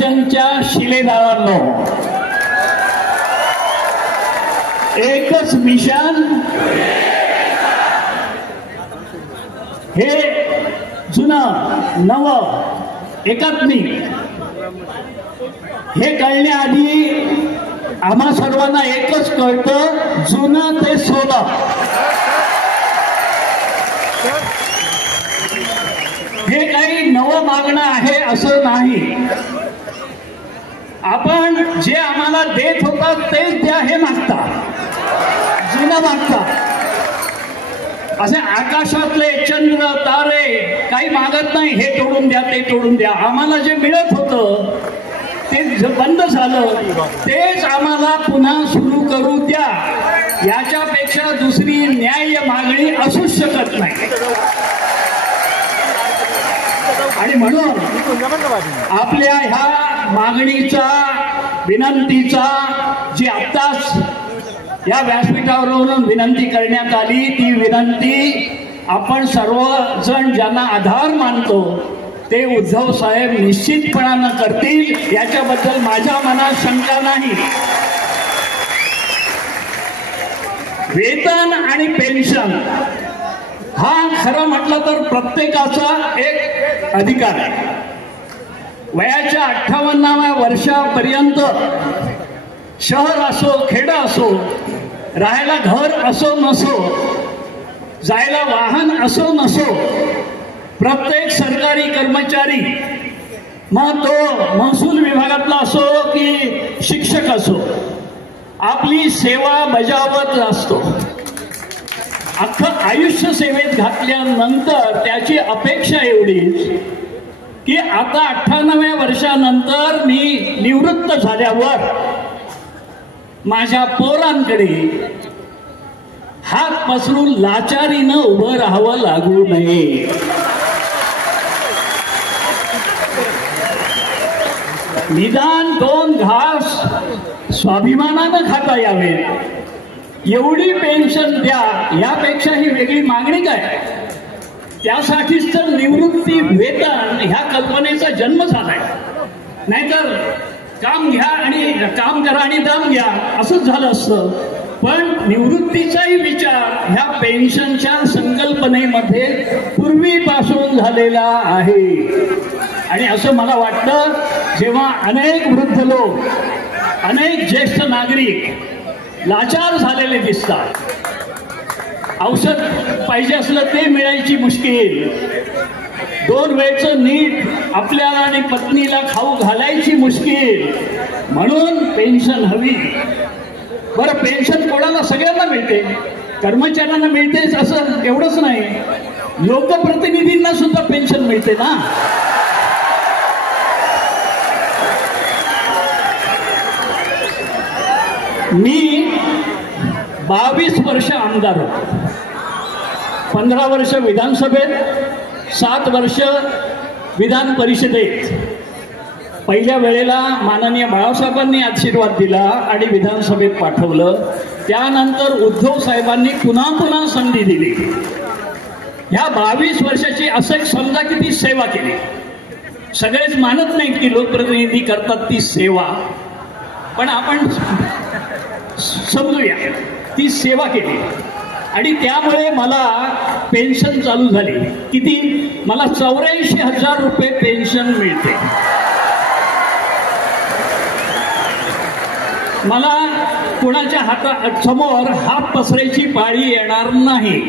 पेन्शनच्या शिलेदारांनो, एकच मिशन, हे जुनं नवं एकात्मिक हे कळण्याआधी आम्हा सर्वांना एकच कळतं, जुनं ते सोनं. हे काही नवं मागणं आहे असं नाही. आपण जे आम्हाला देत होतात तेच द्या हे मागतात, जुनं मागतात. असे आकाशातले चंद्र तारे काही मागत नाही, हे तोडून द्या ते तोडून द्या. आम्हाला जे मिळत होतं ते बंद झालं, तेच आम्हाला पुन्हा सुरू करू द्या. याच्यापेक्षा दुसरी न्याय्य मागणी असूच शकत नाही. आणि म्हणून आपल्या ह्या मागणीचा, विनंतीचा, जी आत्ताच या व्यासपीठावरून विनंती करण्यात आली, ती विनंती आपण सर्वजण ज्यांना आधार मानतो ते उद्धव साहेब निश्चितपणानं करतील, याच्याबद्दल माझ्या मनात शंका नाही. वेतन आणि पेन्शन हा खरं म्हटलं तर प्रत्येकाचा एक अधिकार आहे. वयाच्या 58व्या वर्षापर्यंत शहर असो खेड असो, राहायला घर असो नसो, जायला वाहन असो नसो, प्रत्येक सरकारी कर्मचारी, मग तो महसूल विभागातला असो की शिक्षक असो, आपली सेवा बजावत असतो. अख्खं आयुष्य सेवेत घातल्यानंतर त्याची अपेक्षा एवढीच की आता 98व्या वर्षानंतर मी निवृत्त झाल्यावर माझ्या पोरांकडे हात पसरून लाचारीनं उभं राहावं लागू नये. निदान 2 घास स्वाभिमानानं खाता यावेत, एवढी पेन्शन द्या. यापेक्षा ही वेगळी मागणी काय? त्यासाठीच तर निवृत्ती वेतन ह्या कल्पनेचा जन्म झालाय. नाहीतर काम घ्या आणि काम करा आणि दाम घ्या असंच झालं असतं. पण निवृत्तीचाही विचार ह्या पेन्शनच्या संकल्पनेमध्ये पूर्वीपासून झालेला आहे. आणि असं मला वाटतं, जेव्हा अनेक वृद्ध लोक, अनेक ज्येष्ठ नागरिक लाचार झालेले दिसतात, औषध पाहिजे असलं ते मिळायची मुश्किल, 2 वेळचं नीट आपल्याला आणि पत्नीला खाऊ घालायची मुश्किल, म्हणून पेन्शन हवी. बरं, पेन्शन कोणाला? सगळ्यांना मिळते, कर्मचाऱ्यांना मिळतेच असं एवढंच नाही, लोकप्रतिनिधींना सुद्धा पेन्शन मिळते ना. मी 22 वर्ष आमदार होतो, 15 वर्ष विधानसभेत, 7 वर्ष विधान परिषदेत. पहिल्या वेळेला माननीय बाळासाहेबांनी आशीर्वाद दिला आणि विधानसभेत पाठवलं. त्यानंतर उद्धव साहेबांनी पुन्हा पुन्हा संधी दिली. ह्या 22 वर्षाची असं समजा किती सेवा केली. सगळेच मानत नाहीत की लोकप्रतिनिधी करतात ती सेवा, पण आपण समजूया ती सेवा केली. आणि त्यामुळे मला पेन्शन चालू झाली. किती? मला 84,000 रुपये पेन्शन मिळते. मला कुणाच्या समोर हात पसरायची पाळी येणार नाही.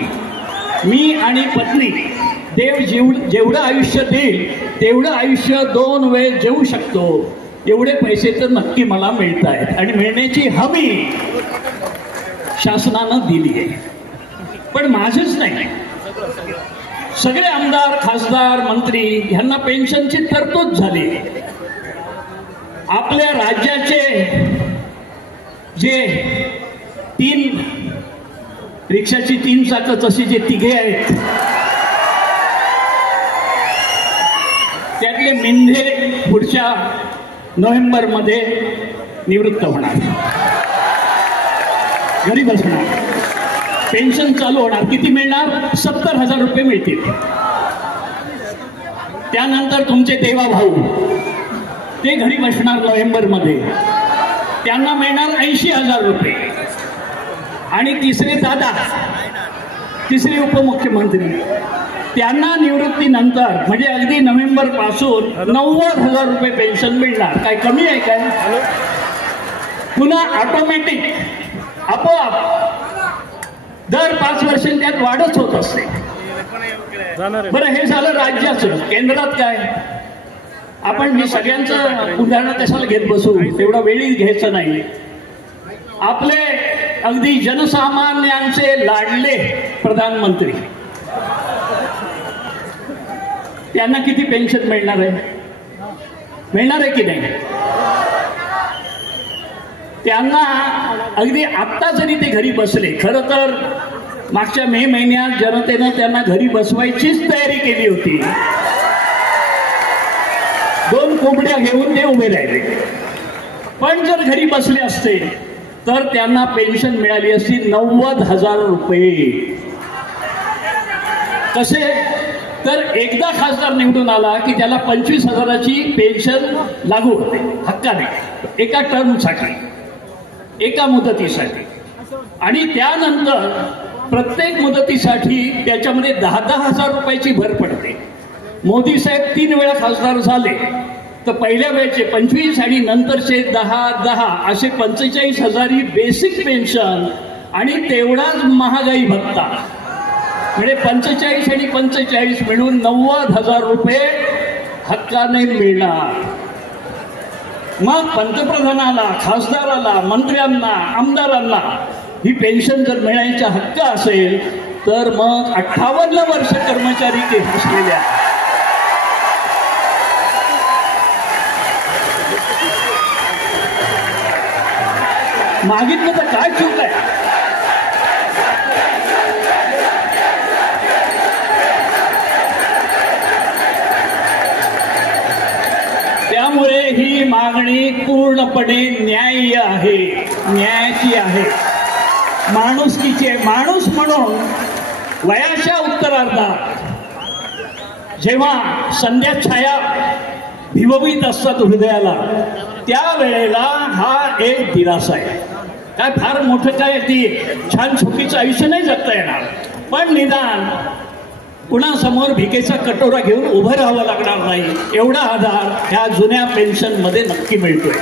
मी आणि पत्नी देव जेवढं आयुष्य देईल तेवढं आयुष्य 2 वेळ जेवू शकतो, एवढे पैसे तर नक्की मला मिळत आहेत. आणि मिळण्याची हमी शासनानं दिली आहे. पण माझंच नाही, सगळे आमदार, खासदार, मंत्री ह्यांना पेन्शनची तरतूद झाली. आपल्या राज्याचे जे 3 रिक्षाची 3 चाकं जशी जे तिघे आहेत, त्यातले मिंधे पुढच्या नोव्हेंबरमध्ये निवृत्त होणार, घरी बसणार, पेन्शन चालू होणार. किती मिळणार? 70,000 रुपये मिळतील. त्यानंतर तुमचे देवा भाऊ ते घरी बसणार नोव्हेंबरमध्ये, त्यांना मिळणार 80,000 रुपये. आणि तिसरे दादा, तिसरे उपमुख्यमंत्री, त्यांना निवृत्तीनंतर म्हणजे अगदी नोव्हेंबर पासून 90,000 रुपये पेन्शन मिळणार. काय कमी आहे काय? पुन्हा ऑटोमॅटिक आपोआप दर 5 वर्षांनी त्यात वाढच होत असते. बरं, हे झालं राज्याचं. केंद्रात काय? आपण मी सगळ्यांचं उदाहरण कशाला घेत बसू, तेवढा वेळी घ्यायचं नाही. आपले अगदी जनसामान्यांचे लाडले प्रधानमंत्री, त्यांना किती पेन्शन मिळणार आहे? मिळणार आहे की नाही? त्यांना अगदी आत्ता जरी ते घरी बसले, खरं तर मागच्या मे महिन्यात जनतेनं त्यांना घरी बसवायचीच तयारी केली होती. 2 कोंबड्या घेऊन ते उभे राहिले. पण जर घरी बसले असते तर त्यांना पेन्शन मिळाली असती 90,000 रुपये. कसे? तर एकदा खासदार निवडून आला की त्याला 25,000ची पेन्शन लागू होते हक्काने, एका टर्मसाठी, एका मुदतीसाठी. आणि त्यानंतर प्रत्येक मुदतीसाठी त्याच्यामध्ये 10,000 रुपयाची भर पडते. मोदी साहेब 3 वेळा खासदार झाले तर पहिल्या वेळेचे 25 आणि नंतरचे 10 असे 45,000 ही बेसिक पेन्शन आणि तेवढाच महागाई भत्ता, म्हणजे 45 आणि 45 मिळून 90,000 रुपये हक्काने मिळणार. मग पंतप्रधानाला, खासदाराला, मंत्र्यांना, आमदारांना ही पेन्शन जर मिळायचा हक्क असेल तर मग 58 वर्ष कर्मचारी ते असलेल्या मागितलं तर काय चूक आहे? त्यामुळे ही मागणी पूर्णपणे न्याय्य आहे, न्यायाची आहे, माणुसकीची आहे. माणूस म्हणून वयाच्या उत्तरार्धात जेव्हा संध्या छाया भिववीत असतात हृदयाला, त्यावेळेला हा एक दिलासा आहे. काय फार मोठं काय ती छान सुखीचं आयुष्य नाही जगता येणार, पण निदान कुणासमोर भिकेचा कटोरा घेऊन उभं राहावं लागणार नाही, एवढा आधार ह्या जुन्या पेन्शनमध्ये नक्की मिळतोय.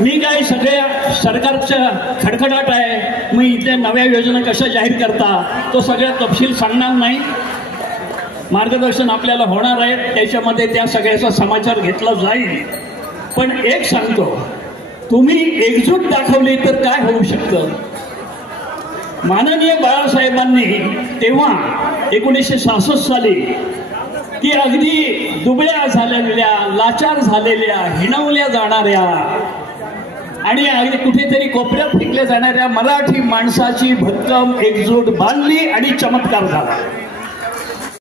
मी काय सगळ्या सरकारच्या खडखडाट आहे, मग इथल्या नव्या योजना कशा जाहीर करता तो सगळ्या तपशील सांगणार नाही. मार्गदर्शन आपल्याला होणार आहे, त्याच्यामध्ये त्या सगळ्याचा समाचार घेतला जाईल. पण एक सांगतो, तुम्ही एकजूट दाखवली तर काय होऊ शकतं? माननीय बाळासाहेबांनी तेव्हा 1966 साली की अगदी दुबळ्या झालेल्या, लाचार झालेल्या, हिणवल्या जाणाऱ्या आणि अगदी कुठेतरी कोपऱ्यात फेकल्या जाणाऱ्या मराठी माणसाची भक्कम एकजूट बांधली आणि चमत्कार झाला.